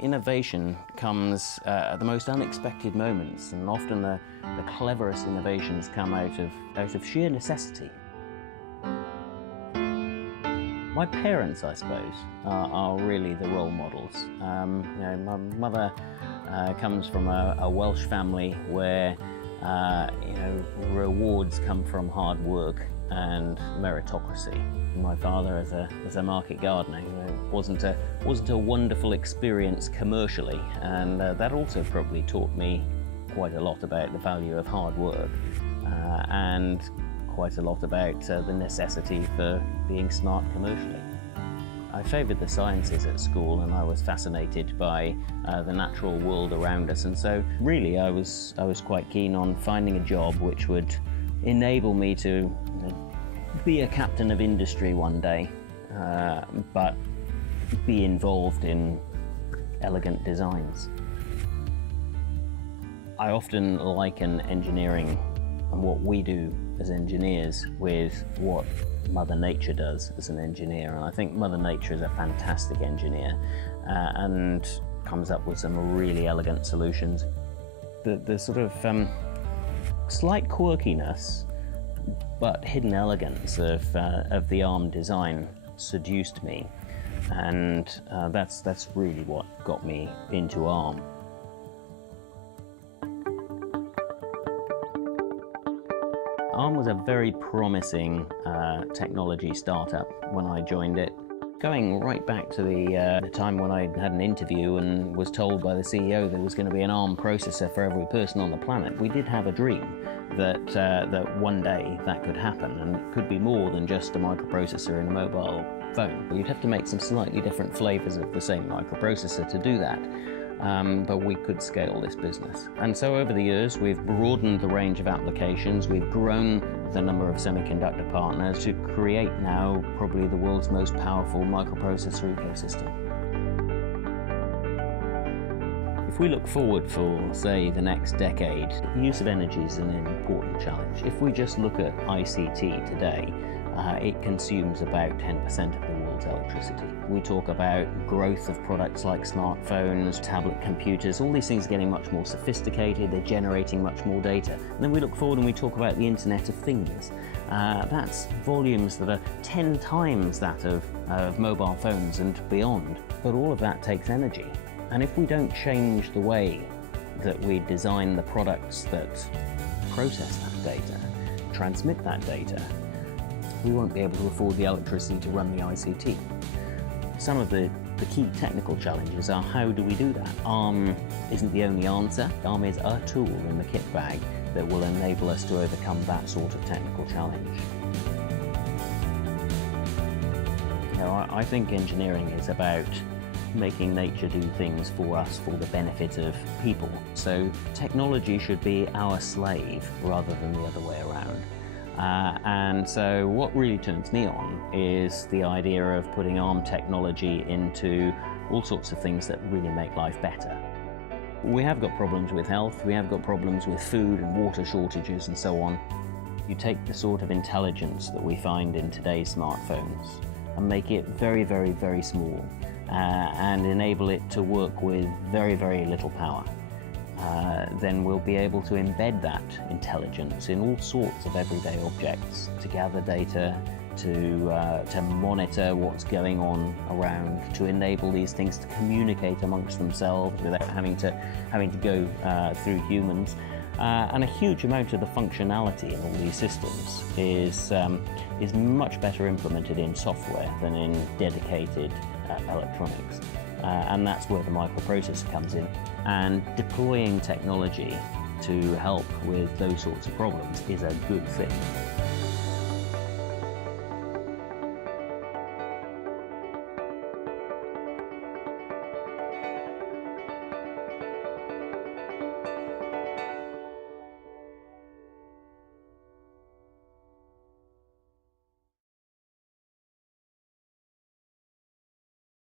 Innovation comes at the most unexpected moments, and often the cleverest innovations come out of sheer necessity. My parents, I suppose, are really the role models. My mother comes from a Welsh family where rewards come from hard work and meritocracy. My father, as a market gardener, wasn't a wonderful experience commercially, and that also probably taught me quite a lot about the value of hard work and quite a lot about the necessity for being smart commercially. I favoured the sciences at school, and I was fascinated by the natural world around us, and so really I was quite keen on finding a job which would enable me to be a captain of industry one day, but be involved in elegant designs. I often liken engineering and what we do as engineers with what Mother Nature does as an engineer, and I think Mother Nature is a fantastic engineer and comes up with some really elegant solutions. The sort of slight quirkiness but hidden elegance of the ARM design seduced me, and that's really what got me into ARM. ARM was a very promising technology startup when I joined it. Going right back to the time when I had an interview and was told by the CEO there was going to be an ARM processor for every person on the planet, we did have a dream that one day that could happen, and it could be more than just a microprocessor in a mobile phone. You'd have to make some slightly different flavors of the same microprocessor to do that. But we could scale this business. And so over the years, we've broadened the range of applications, we've grown the number of semiconductor partners to create now probably the world's most powerful microprocessor ecosystem. If we look forward for, say, the next decade, the use of energy is an important challenge. If we just look at ICT today, it consumes about 10% of the world's electricity. We talk about growth of products like smartphones, tablet computers, all these things are getting much more sophisticated, they're generating much more data. And then we look forward and we talk about the Internet of Things. That's volumes that are 10 times that of mobile phones and beyond. But all of that takes energy. And if we don't change the way that we design the products that process that data, transmit that data, we won't be able to afford the electricity to run the ICT. Some of the key technical challenges are, how do we do that? ARM isn't the only answer. ARM is a tool in the kit bag that will enable us to overcome that sort of technical challenge. I think engineering is about making nature do things for us for the benefit of people. So technology should be our slave rather than the other way around. And so what really turns me on is the idea of putting ARM technology into all sorts of things that really make life better. We have got problems with health, we have got problems with food and water shortages and so on. You take the sort of intelligence that we find in today's smartphones and make it very, very, very small and enable it to work with very, very little power. Then we'll be able to embed that intelligence in all sorts of everyday objects, to gather data, to monitor what's going on around, to enable these things to communicate amongst themselves without having to go through humans. And a huge amount of the functionality in all these systems is much better implemented in software than in dedicated electronics. And that's where the microprocessor comes in. And deploying technology to help with those sorts of problems is a good thing.